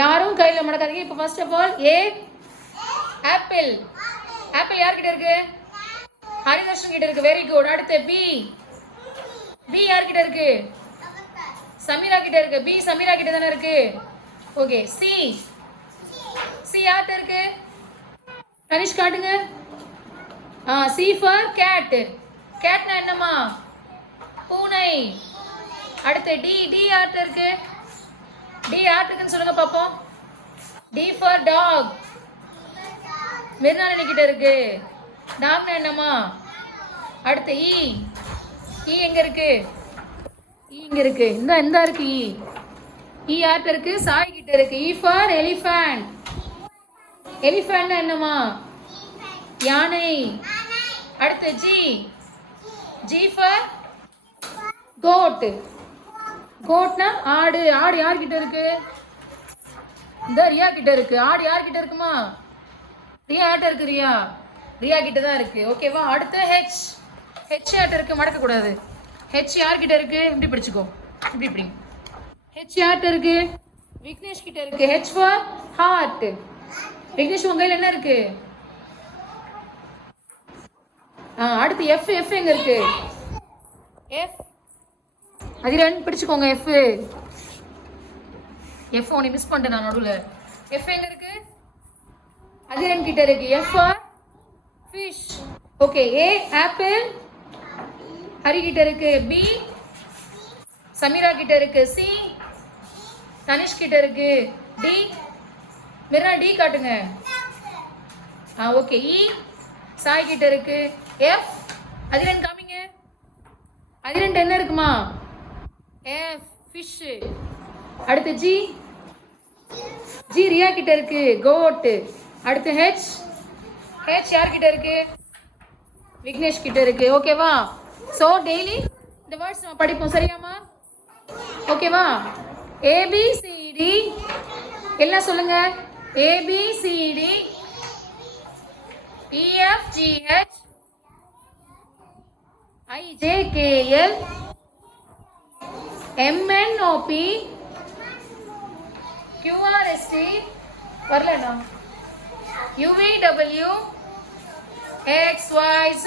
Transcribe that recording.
யாரும் கையில மடக்காதீங்க. இப்போ first of all A apple. Apple யார்கிட்ட இருக்கு? ஹரிதர்ஷன் கிட்ட இருக்கு. Very good. அடுத்து பி. பி யார்கிட்ட இருக்கு? சமீரா கிட்ட இருக்கு. பி சமீரா கிட்ட தானே இருக்கு. ஓகே. சி. சி யார்கிட்ட இருக்கு? தனிஷ் காட்டுங்க. C for cat. கேட்னா என்னம்மா? பூனை. அடுத்து டி. டி யார்கிட்ட இருக்கு? டி யார்கிட்ட இருக்குன்னு சொல்லுங்க பாப்போம். D for dog. மிருனாலினி கிட்ட இருக்கு. டாக்னா என்னம்மா? அடுத்து இ. இ எங்க இருக்கு? இங்க இருக்கு. இந்த இருக்கு இ. இ யார்கிட்ட இருக்கு? சாய் கிட்ட இருக்கு. இ ஃபார் எலிஃபண்ட். எலிஃபண்ட்னா என்னம்மா? யானை. அடுத்து ஜி. G for goat. கோட்னா ஆடு. ஆடு யார்கிட்ட இருக்கு? இந்த ரியா கிட்ட இருக்கு. ஆடு யார்கிட்ட இருக்குமா? ரியா யார்கிட்ட இருக்கு? ரியா ரியா கிட்ட தான் இருக்கு. ஓகேவா? அடுத்து ஹெச். ஹெச் யார்கிட்ட இருக்கு? மடக்க கூடாது. ஹெச் யார்கிட்ட இருக்கு? இப்படி பிடிச்சுக்கோ. இப்படி இப்படி. ஹெச் யார்கிட்ட இருக்கு? விக்னேஷ் கிட்ட இருக்கு. H for heart. விக்னேஷ் உங்க கையில் என்ன இருக்கு? அடுத்து எஃப். எஃப் எங்க இருக்கு? எஃப். அதிரன் பிடிச்சுக்கோங்க. எஃப். எஃப் உன்னை மிஸ் பண்ணிட்டேன் நான் நடுவில். எஃப் எங்க இருக்கு? அதிரன் கிட்ட இருக்கு. F for fish. Okay. A apple Hari கிட்ட இருக்கு. பி சமீரா கிட்ட இருக்கு. சி தனிஷ் கிட்ட இருக்கு. டி மிரா டி காட்டுங்க. ஓகே. இ சாய் கிட்ட இருக்கு. எஃப் அதிரன் காமிங்க. அதிரன் என்ன இருக்குமா? F fish. அடுத்து ஜி. ஜி ரியா கிட்ட இருக்கு. கோட். அடுத்து ஹெச். ஹெச் யார்கிட்ட இருக்கு? விக்னேஷ் கிட்ட இருக்கு. ஓகேவா? ஸோ டெய்லி இந்த வேர்ட்ஸ் நம்ம படிப்போம். சரியாமா? ஓகேவா? ஏபிசிடி எல்லாம் சொல்லுங்க. ABCD EFGH IJKL MNOP QRST வரலண்ணா யுவிடபிள்யூ XYZ